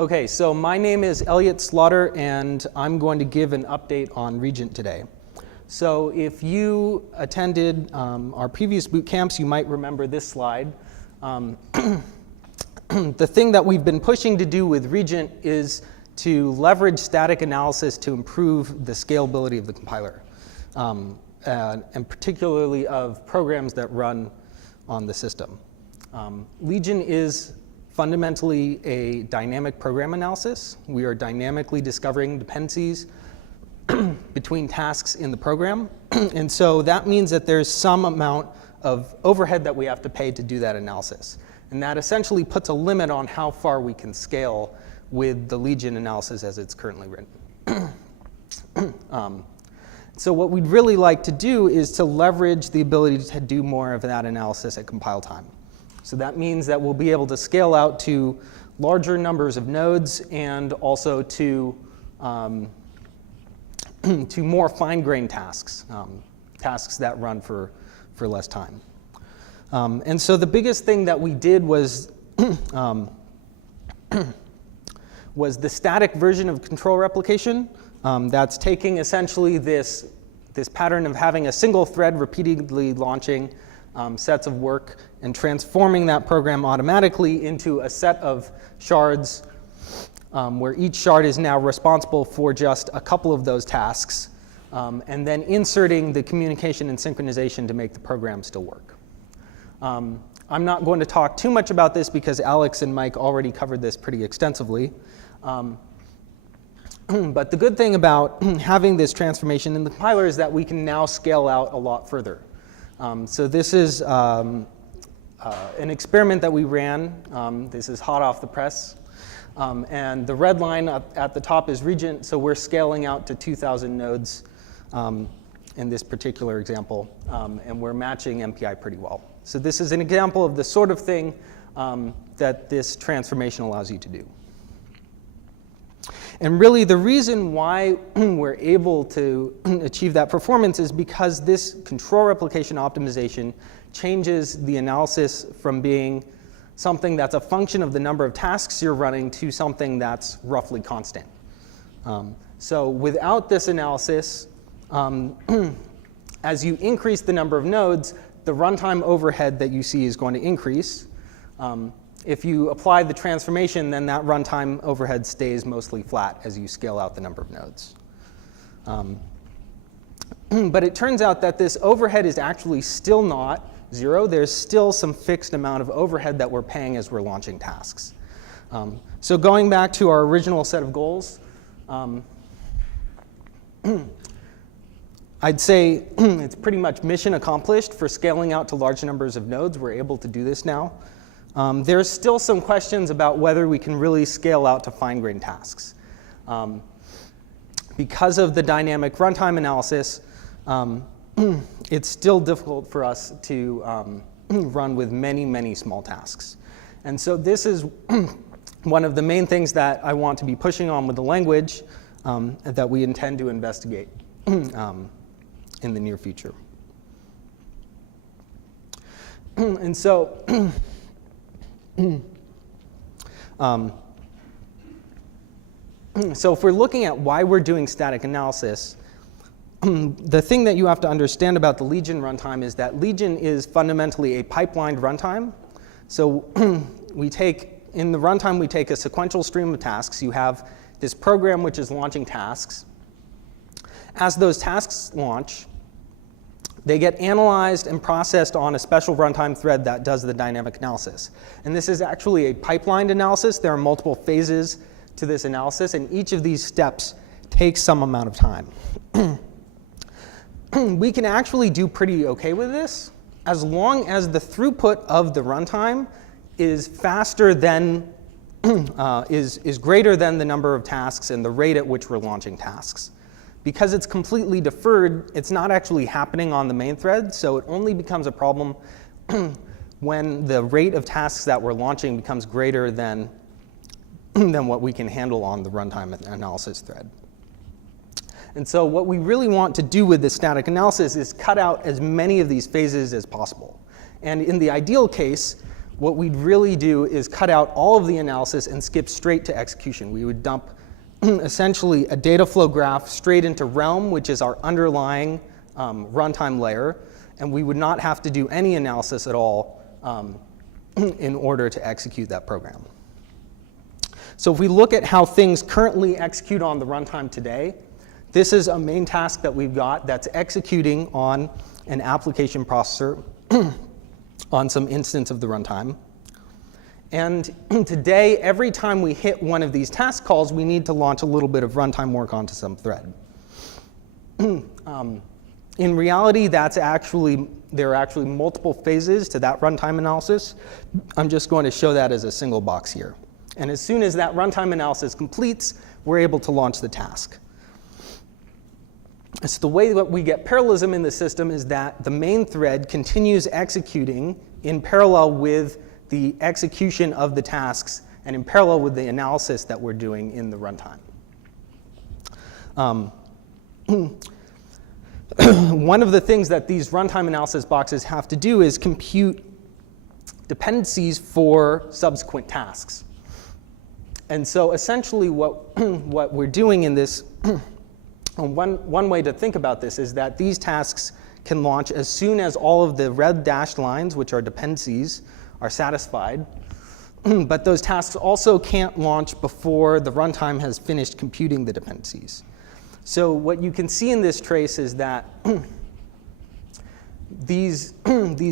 Okay, so my name is Elliot Slaughter, and I'm going to give an update on Regent today. So if you attended our previous boot camps, you might remember this slide. The thing that we've been pushing to do with Regent is to leverage static analysis to improve the scalability of the compiler, and particularly of programs that run on the system. Legion is fundamentally a dynamic program analysis. We are dynamically discovering dependencies between tasks in the program. And so that means that there's some amount of overhead that we have to pay to do that analysis. And that essentially puts a limit on how far we can scale with the Legion analysis as it's currently written. So what we'd really like to do is to leverage the ability to do more of that analysis at compile time. So that means that we'll be able to scale out to larger numbers of nodes and also to more fine-grained tasks, tasks that run for less time. And so the biggest thing that we did was was the static version of control replication. That's taking essentially this pattern of having a single thread repeatedly launching sets of work and transforming that program automatically into a set of shards where each shard is now responsible for just a couple of those tasks, and then inserting the communication and synchronization to make the program still work. I'm not going to talk too much about this because Alex and Mike already covered this pretty extensively. But the good thing about having this transformation in the compiler is that we can now scale out a lot further. So this is an experiment that we ran. This is hot off the press. And the red line at the top is Regent, so we're scaling out to 2,000 nodes in this particular example, and we're matching MPI pretty well. So this is an example of the sort of thing that this transformation allows you to do. And really, the reason why we're able to achieve that performance is because this control replication optimization changes the analysis from being something that's a function of the number of tasks you're running to something that's roughly constant. So without this analysis, as you increase the number of nodes, the runtime overhead that you see is going to increase. If you apply the transformation, then that runtime overhead stays mostly flat as you scale out the number of nodes. But it turns out that this overhead is actually still not zero. There's still some fixed amount of overhead that we're paying as we're launching tasks. So going back to our original set of goals, I'd say it's pretty much mission accomplished for scaling out to large numbers of nodes. We're able to do this now. There's still some questions about whether we can really scale out to fine-grained tasks. Because of the dynamic runtime analysis, it's still difficult for us to run with many, many small tasks. And so this is one of the main things that I want to be pushing on with the language that we intend to investigate in the near future. And so so if we're looking at why we're doing static analysis, the thing that you have to understand about the Legion runtime is that Legion is fundamentally a pipelined runtime. So in the runtime, we take a sequential stream of tasks. You have this program which is launching tasks. As those tasks launch, they get analyzed and processed on a special runtime thread that does the dynamic analysis. And this is actually a pipelined analysis. There are multiple phases to this analysis, and each of these steps takes some amount of time. We can actually do pretty okay with this as long as the throughput of the runtime is faster than, is greater than the number of tasks and the rate at which we're launching tasks. Because it's completely deferred, it's not actually happening on the main thread, so it only becomes a problem when the rate of tasks that we're launching becomes greater than what we can handle on the runtime analysis thread. And so what we really want to do with this static analysis is cut out as many of these phases as possible. And in the ideal case, what we'd really do is cut out all of the analysis and skip straight to execution. We would dump essentially a data flow graph straight into Realm, which is our underlying runtime layer, and we would not have to do any analysis at all in order to execute that program. So if we look at how things currently execute on the runtime today, this is a main task that we've got that's executing on an application processor on some instance of the runtime. And today, every time we hit one of these task calls, we need to launch a little bit of runtime work onto some thread. In reality, there are actually multiple phases to that runtime analysis. I'm just going to show that as a single box here. And as soon as that runtime analysis completes, we're able to launch the task. So the way that we get parallelism in the system is that the main thread continues executing in parallel with the execution of the tasks and in parallel with the analysis that we're doing in the runtime. One of the things that these runtime analysis boxes have to do is compute dependencies for subsequent tasks. And so essentially what we're doing in this, one way to think about this is that these tasks can launch as soon as all of the red dashed lines, which are dependencies, are satisfied. But those tasks also can't launch before the runtime has finished computing the dependencies. So what you can see in this trace is that these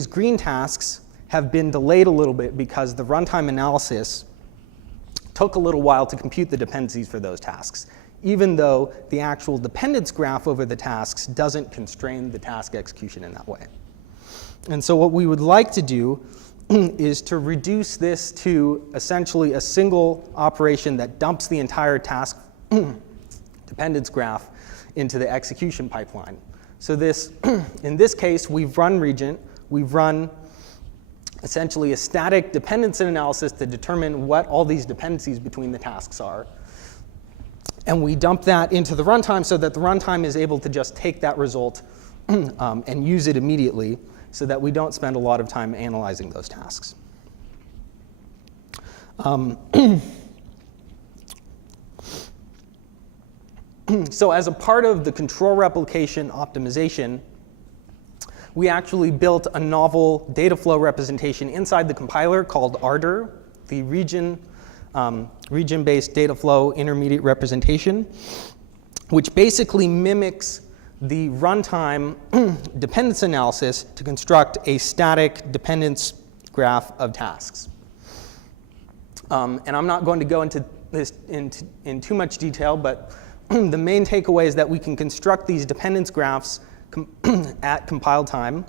green tasks have been delayed a little bit because the runtime analysis took a little while to compute the dependencies for those tasks, even though the actual dependence graph over the tasks doesn't constrain the task execution in that way. And so what we would like to do is to reduce this to essentially a single operation that dumps the entire task dependence graph into the execution pipeline. So this, in this case, we've run Regent. We've run essentially a static dependence analysis to determine what all these dependencies between the tasks are. And we dump that into the runtime so that the runtime is able to just take that result and use it immediately so that we don't spend a lot of time analyzing those tasks. So as a part of the control replication optimization, we actually built a novel data flow representation inside the compiler called Ardor, the region-based data flow intermediate representation, which basically mimics the runtime dependence analysis to construct a static dependence graph of tasks. And I'm not going to go into this in too much detail, but the main takeaway is that we can construct these dependence graphs at compile time,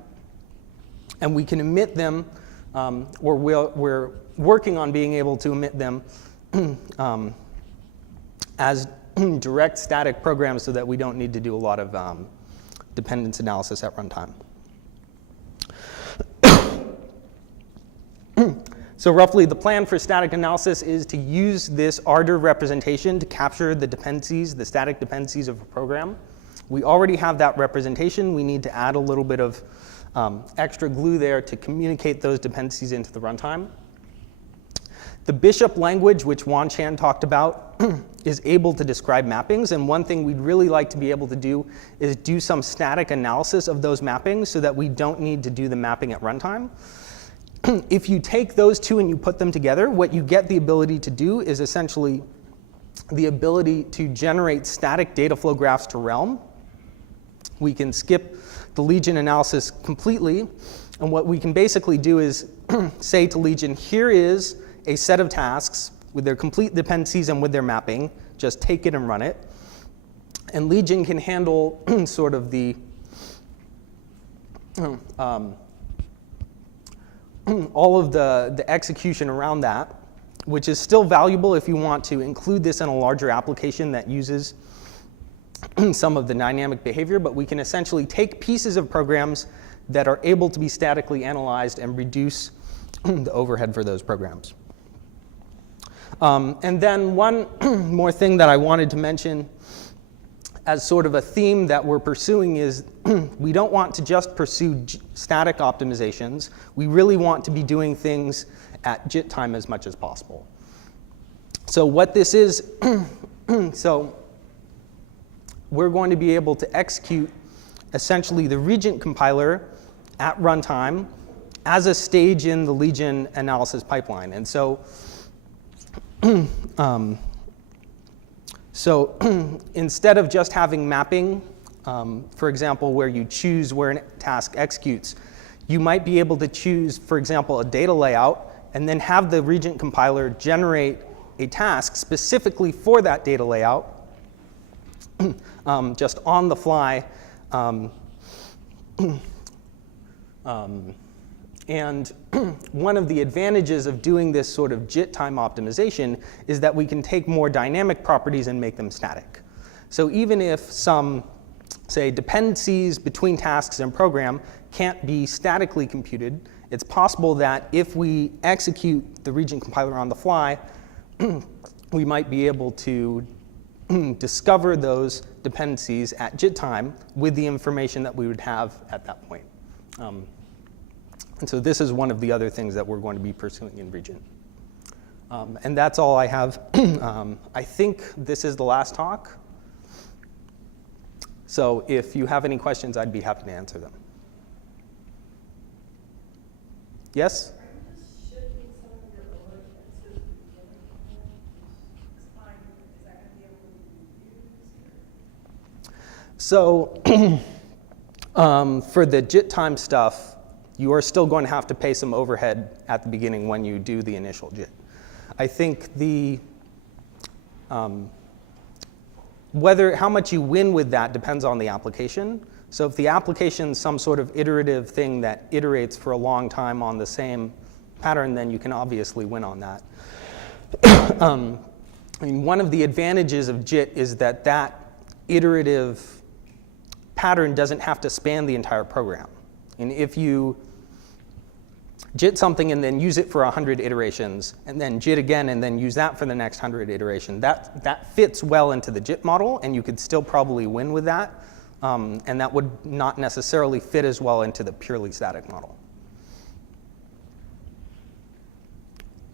and we can emit them, or we're working on being able to emit them as direct static programs so that we don't need to do a lot of dependence analysis at runtime. So roughly, the plan for static analysis is to use this Ardor representation to capture the dependencies, the static dependencies of a program. We already have that representation. We need to add a little bit of extra glue there to communicate those dependencies into the runtime. The Bishop language, which Wan Chan talked about, is able to describe mappings. And one thing we'd really like to be able to do is do some static analysis of those mappings so that we don't need to do the mapping at runtime. If you take those two and you put them together, what you get the ability to do is essentially the ability to generate static data flow graphs to Realm. We can skip the Legion analysis completely. And what we can basically do is say to Legion, here is a set of tasks with their complete dependencies and with their mapping. Just take it and run it. And Legion can handle sort of the all of the execution around that, which is still valuable if you want to include this in a larger application that uses some of the dynamic behavior. But we can essentially take pieces of programs that are able to be statically analyzed and reduce the overhead for those programs. And then one more thing that I wanted to mention as sort of a theme that we're pursuing is we don't want to just pursue static optimizations. We really want to be doing things at JIT time as much as possible. So what this is, so we're going to be able to execute essentially the Regent compiler at runtime as a stage in the Legion analysis pipeline. And so, instead of just having mapping, for example, where you choose where a task executes, you might be able to choose, for example, a data layout, and then have the Regent compiler generate a task specifically for that data layout, just on the fly. And one of the advantages of doing this sort of JIT time optimization is that we can take more dynamic properties and make them static. So even if some, say, dependencies between tasks and program can't be statically computed, it's possible that if we execute the Regent compiler on the fly, we might be able to discover those dependencies at JIT time with the information that we would have at that point. And so this is one of the other things that we're going to be pursuing in Regent. And that's all I have. I think this is the last talk. So if you have any questions, I'd be happy to answer them. Yes? So for the JIT time stuff, you are still going to have to pay some overhead at the beginning when you do the initial JIT. I think the how much you win with that depends on the application. So if the application is some sort of iterative thing that iterates for a long time on the same pattern, then you can obviously win on that. I mean, one of the advantages of JIT is that that iterative pattern doesn't have to span the entire program. And if you JIT something and then use it for 100 iterations, and then JIT again and then use that for the next 100 iterations, that fits well into the JIT model, and you could still probably win with that. And that would not necessarily fit as well into the purely static model.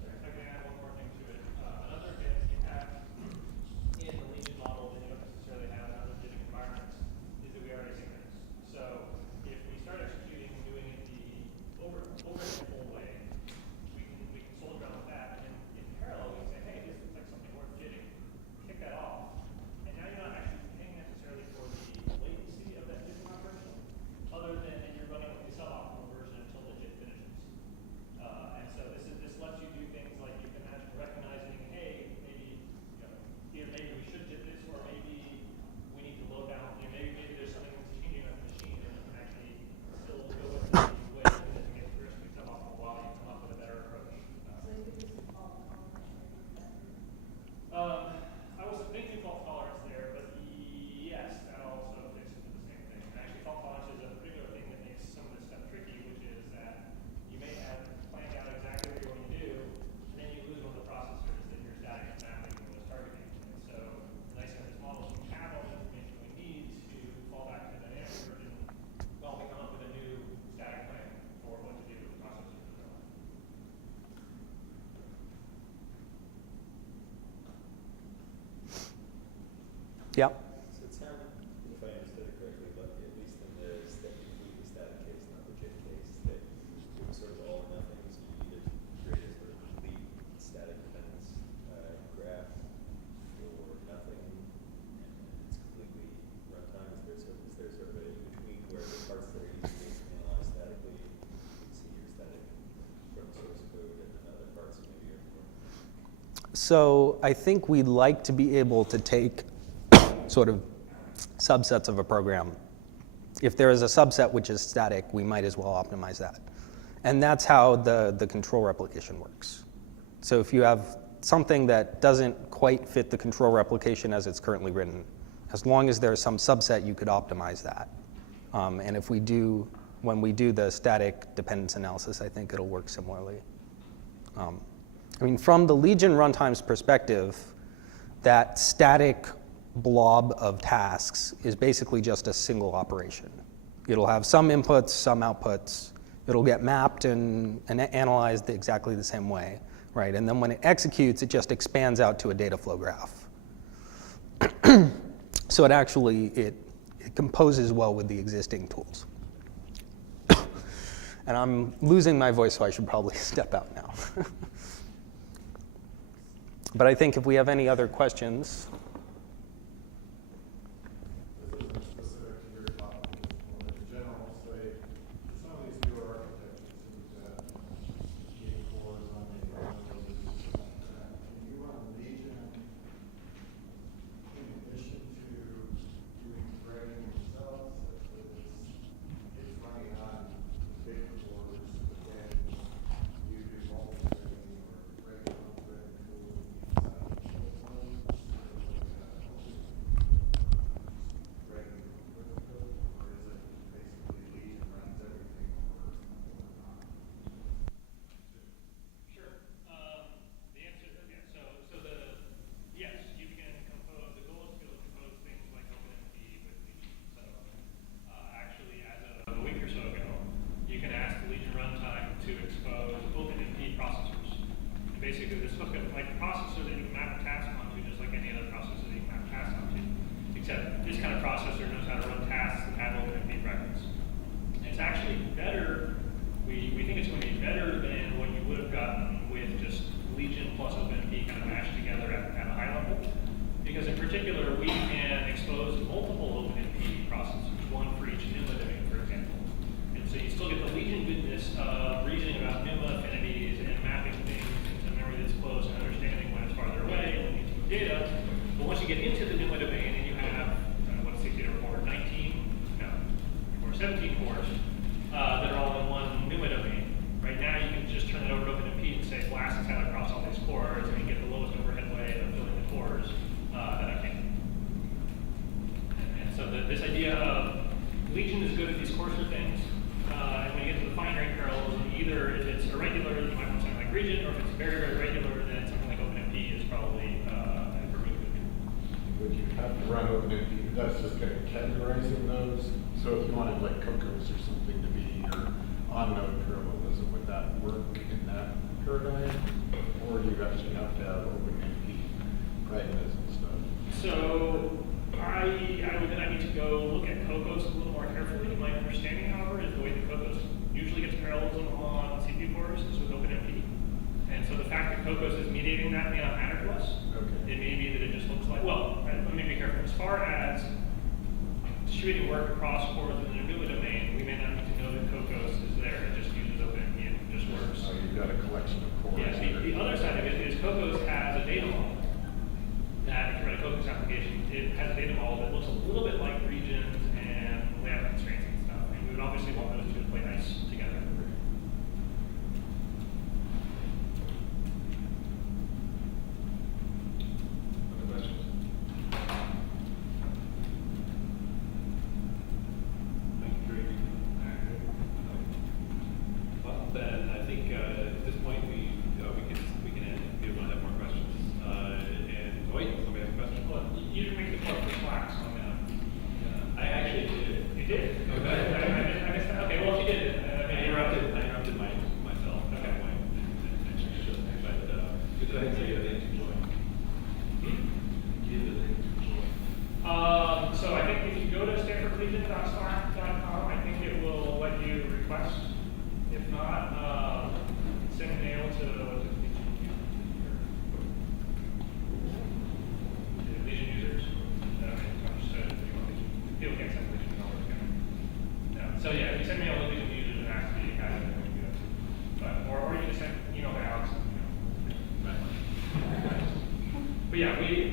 If I can add one more thing to it. Another advantage you have in the Legion model that you don't necessarily have in other Legion environments is that we are asynchronous. So if we start executing and doing it the over the full way, we can soldier around with that, and in parallel we can say, hey, this looks like something worth jitting. Kick that off, and now you're not actually paying necessarily for the latency of that jitting operation, other than you're running with the suboptimal version until the JIT finishes. And so this lets you do things like you can imagine recognizing, hey, maybe either maybe we should JIT this, or maybe we need to load down. Maybe there's something that's changing on the machine, and you can actually still go with the way that you get the risk of suboptimal while you come up with a better approach. I was thinking fault tolerance there, but yes, that also fits into the same thing. And actually, fault tolerance is a particular thing that makes some of this stuff tricky, which is that you may have planned out exactly what you're going to do, and then you lose one of the processors that your static mapping was targeting. And so, the nice thing with this model is we have all the information we need to fall back to the dynamic version while we come up with a new static plan for what to do with the processors that are on. Yeah. So it sounded, if I understood it correctly, but at least in the completely static case, not the JIT case, that it was sort of all or nothing, so you needed to create a sort of complete static dependence graph or nothing, and it's completely runtime. Is there sort of a in-between where the parts that are easy to analyze statically, you can see your static from source code, and then other parts maybe are more? So I think we'd like to be able to take sort of subsets of a program. If there is a subset which is static, we might as well optimize that. And that's how the control replication works. So if you have something that doesn't quite fit the control replication as it's currently written, as long as there's some subset, you could optimize that. And if we do, when we do the static dependence analysis, I think it'll work similarly. I mean, from the Legion runtime's perspective, that static blob of tasks is basically just a single operation. It'll have some inputs, some outputs, it'll get mapped and analyzed exactly the same way, right? And then when it executes, it just expands out to a data flow graph. So it actually, it composes well with the existing tools. And I'm losing my voice, so I should probably step out now. But I think if we have any other questions. This isn't specific to your topic, but in general, say, some of these newer architectures seem to have gate cores on the monoliths and stuff like that. Can you run Legion in addition to doing threading yourself, such that it's running on big cores, but then you do multi-threading or regular threading tool inside the shell code, sort of like threading with the code, or is it basically Legion runs everything or not? Sure. The answer is yes. Yes, you can compose, the goal is to be able to compose things like OpenMP with Legion. So actually, as of a week or so ago, you can ask the Legion runtime to expose OpenMP processors. And basically, this hookup, like a processor that you can map a task onto, just like any other processor that you can map a task onto, except this kind of processor knows how to run tasks that have OpenMP records. And it's actually better, we think it's going to be better than what you would have gotten with just Legion plus OpenMP kind of mashed together at a high level. Because in particular, we can expose multiple OpenMP processors, one for each NUMA domain, for example. And so you still get the Legion goodness of reasoning about NUMA affinities and mapping things into memory that's close and understanding when it's farther away and when you need to move data. But once you get into the NUMA domain and you have, what's 16 or 4, 19, no, or 17 cores that are all in one NUMA domain. Right now, you can just turn it over to OpenMP and say, blast and tile across all these cores, and you get the lowest overhead way of filling the cores that I can. And so this idea of Legion is good at these coarser things, and when you get to the fine-grained parallelism, either if it's irregular, you might want something like Regent, or if it's very, very regular, then something like OpenMP is probably a really good tool. Would you have to run OpenMP? That's just kind of categorizing those. So if you wanted like Cocos or something to be your on-node parallelism, would that work in that paradigm? Or do you actually have to have OpenMP pragmatism stuff? So I need to go look at Cocos a little more carefully. My understanding, however, is the way that Cocos usually gets parallelism on CPU cores is with OpenMP. And so the fact that Cocos is mediating that may not matter to us. Okay. It may be that it just looks like, well, let me be careful. As far as distributing work across cores within a NUMA domain, we may not need to know that Cocos is there. It just uses OpenMP and it just works. So you've got a collection of cores. Yeah, the other side of it is Cocos has a data model. That if you write a Cocos application, it has a data model that looks a little bit like regions and layout constraints and stuff. And we would obviously want those two to play nice together. Other questions? Thank you, Greg. Well, then I think at this point we can end. If you want to have more questions, and wait, somebody has a question. Well, you didn't make the club for Slack, so I'm gonna. I actually did. You did? Okay. I missed that. Okay, well, if you did it, I interrupted myself at that point. But good that I can say the things you joined. Give the things you joined. So I think if you go to stanfordlegion.slack.com, I think it will let you request. If not, send a mail to Legion users. People can't send Legion dollars. So yeah, if you send mail to Legion users and ask me, I don't know what to do. But or you just send email to Alex. But yeah, we